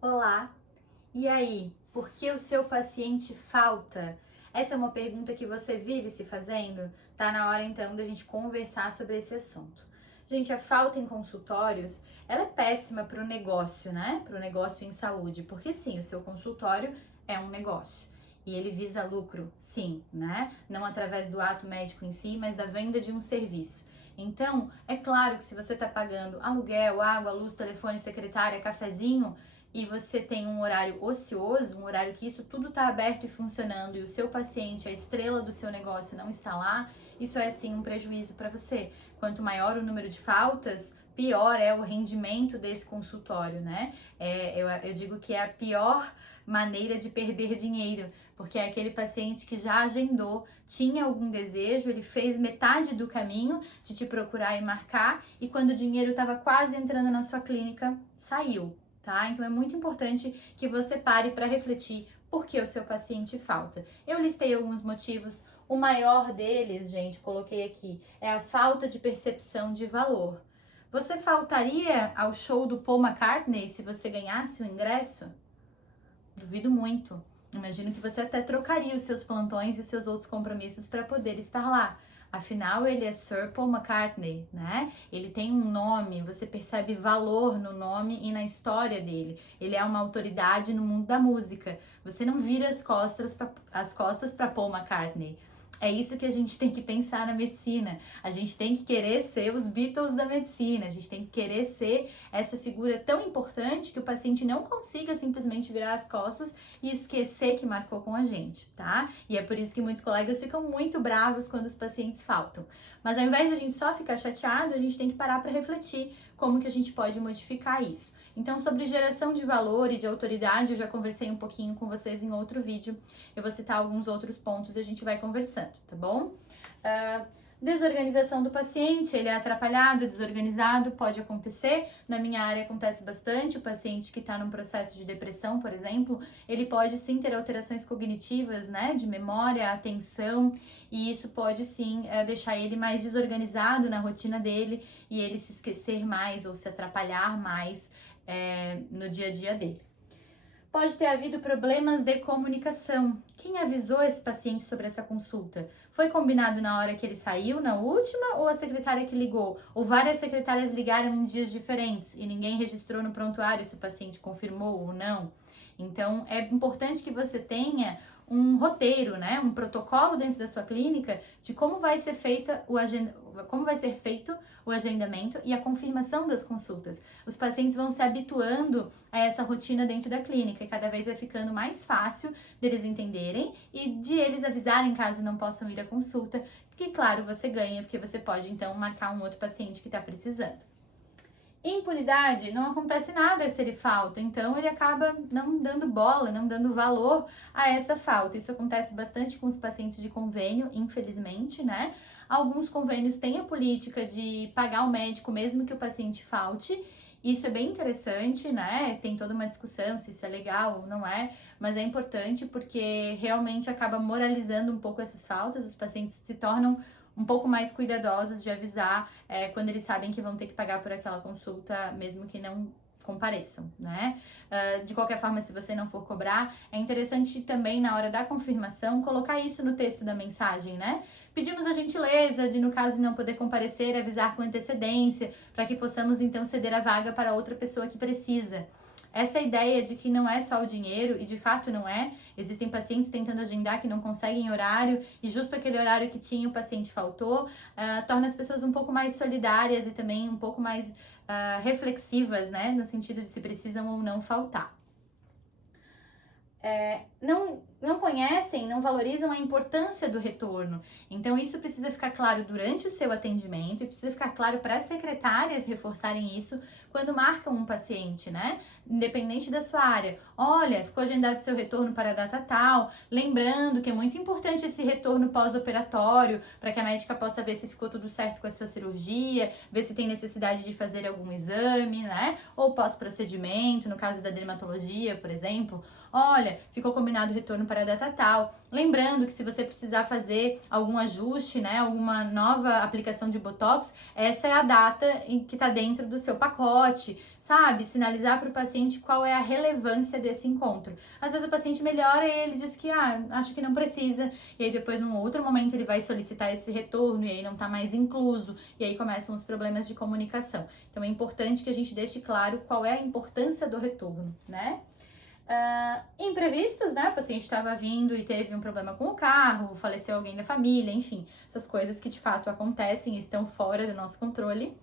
Olá! E aí, por que o seu paciente falta? Essa é uma pergunta que você vive se fazendo? Tá na hora então da gente conversar sobre esse assunto. Gente, a falta em consultórios, ela é péssima para o negócio, né? Para o negócio em saúde, porque sim, o seu consultório é um negócio. E ele visa lucro, sim, né? Não através do ato médico em si, mas da venda de um serviço. Então, é claro que se você está pagando aluguel, água, luz, telefone, secretária, cafezinho, e você tem um horário ocioso, um horário que isso tudo está aberto e funcionando e o seu paciente, a estrela do seu negócio, não está lá, isso é sim um prejuízo para você. Quanto maior o número de faltas, pior é o rendimento desse consultório, né? Eu digo que é a pior maneira de perder dinheiro, porque é aquele paciente que já agendou, tinha algum desejo, ele fez metade do caminho de te procurar e marcar, e quando o dinheiro estava quase entrando na sua clínica, saiu. Tá? Então é muito importante que você pare para refletir por que o seu paciente falta. Eu listei alguns motivos, o maior deles, gente, coloquei aqui, é a falta de percepção de valor. Você faltaria ao show do Paul McCartney se você ganhasse o ingresso? Duvido muito. Imagino que você até trocaria os seus plantões e os seus outros compromissos para poder estar lá. Afinal, ele é Sir Paul McCartney, né? Ele tem um nome, você percebe valor no nome e na história dele. Ele é uma autoridade no mundo da música. Você não vira as costas para Paul McCartney. É isso que a gente tem que pensar na medicina. A gente tem que querer ser os Beatles da medicina. A gente tem que querer ser essa figura tão importante que o paciente não consiga simplesmente virar as costas e esquecer que marcou com a gente, tá? E é por isso que muitos colegas ficam muito bravos quando os pacientes faltam. Mas ao invés de a gente só ficar chateado, a gente tem que parar para refletir como que a gente pode modificar isso. Então, sobre geração de valor e de autoridade, eu já conversei um pouquinho com vocês em outro vídeo. Eu vou citar alguns outros pontos e a gente vai conversando, tá bom? Desorganização do paciente, ele é atrapalhado, desorganizado, pode acontecer. Na minha área acontece bastante. O paciente que está num processo de depressão, por exemplo, ele pode sim ter alterações cognitivas, né, de memória, atenção, e isso pode sim deixar ele mais desorganizado na rotina dele e ele se esquecer mais ou se atrapalhar mais no dia a dia dele. Pode ter havido problemas de comunicação. Quem avisou esse paciente sobre essa consulta? Foi combinado na hora que ele saiu, na última, ou a secretária que ligou? Ou várias secretárias ligaram em dias diferentes e ninguém registrou no prontuário se o paciente confirmou ou não? Então, é importante que você tenha um roteiro, né, um protocolo dentro da sua clínica de como vai ser como vai ser feito o agendamento e a confirmação das consultas. Os pacientes vão se habituando a essa rotina dentro da clínica e cada vez vai ficando mais fácil deles entenderem e de eles avisarem caso não possam ir à consulta, que claro, você ganha, porque você pode então marcar um outro paciente que está precisando. Impunidade, não acontece nada se ele falta, então ele acaba não dando bola, não dando valor a essa falta. Isso acontece bastante com os pacientes de convênio, infelizmente, né? Alguns convênios têm a política de pagar o médico mesmo que o paciente falte. Isso é bem interessante, né? Tem toda uma discussão se isso é legal ou não é, mas é importante porque realmente acaba moralizando um pouco essas faltas, os pacientes se tornam um pouco mais cuidadosos de avisar quando eles sabem que vão ter que pagar por aquela consulta, mesmo que não compareçam, né? De qualquer forma, se você não for cobrar, é interessante também na hora da confirmação colocar isso no texto da mensagem, né? Pedimos a gentileza de, no caso de não poder comparecer, avisar com antecedência, para que possamos então ceder a vaga para outra pessoa que precisa. Essa ideia de que não é só o dinheiro, e de fato não é, existem pacientes tentando agendar que não conseguem horário, e justo aquele horário que tinha o paciente faltou, torna as pessoas um pouco mais solidárias e também um pouco mais reflexivas, né, no sentido de se precisam ou não faltar. Não conhecem, não valorizam a importância do retorno. Então, isso precisa ficar claro durante o seu atendimento e precisa ficar claro para as secretárias reforçarem isso quando marcam um paciente, né? Independente da sua área. Olha, ficou agendado seu retorno para a data tal. Lembrando que é muito importante esse retorno pós-operatório para que a médica possa ver se ficou tudo certo com essa cirurgia, ver se tem necessidade de fazer algum exame, né? Ou pós-procedimento, no caso da dermatologia, por exemplo. Olha, olha, ficou combinado o retorno para a data tal. Lembrando que se você precisar fazer algum ajuste, né, alguma nova aplicação de Botox, essa é a data que está dentro do seu pacote, sabe? Sinalizar para o paciente qual é a relevância desse encontro. Às vezes o paciente melhora e ele diz que, acha que não precisa, e aí depois num outro momento ele vai solicitar esse retorno e aí não está mais incluso, e aí começam os problemas de comunicação. Então é importante que a gente deixe claro qual é a importância do retorno, né? Imprevistos, né? O paciente estava vindo e teve um problema com o carro, faleceu alguém da família, enfim, essas coisas que de fato acontecem e estão fora do nosso controle.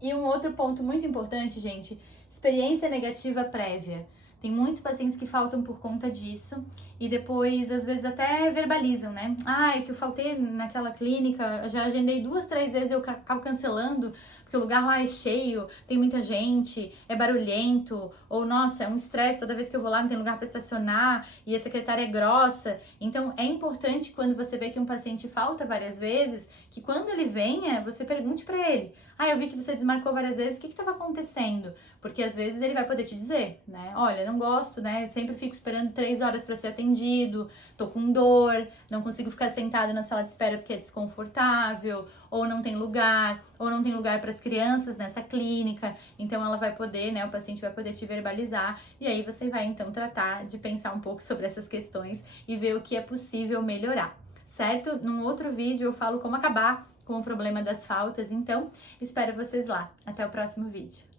E um outro ponto muito importante, gente, experiência negativa prévia. Tem muitos pacientes que faltam por conta disso e depois, às vezes, até verbalizam, né? É que eu faltei naquela clínica, já agendei 2, 3 vezes, eu acabo cancelando, porque o lugar lá é cheio, tem muita gente, é barulhento, ou, nossa, é um estresse, toda vez que eu vou lá não tem lugar para estacionar e a secretária é grossa. Então, é importante, quando você vê que um paciente falta várias vezes, que quando ele venha, você pergunte para ele: eu vi que você desmarcou várias vezes, o que estava acontecendo? Porque às vezes ele vai poder te dizer, né? Olha, não gosto, né? Eu sempre fico esperando 3 horas para ser atendido, tô com dor, não consigo ficar sentado na sala de espera porque é desconfortável, ou não tem lugar, ou não tem lugar para as crianças nessa clínica. Então ela vai poder, né? O paciente vai poder te verbalizar e aí você vai então tratar de pensar um pouco sobre essas questões e ver o que é possível melhorar, certo? Num outro vídeo eu falo como acabar com o problema das faltas, então espero vocês lá. Até o próximo vídeo.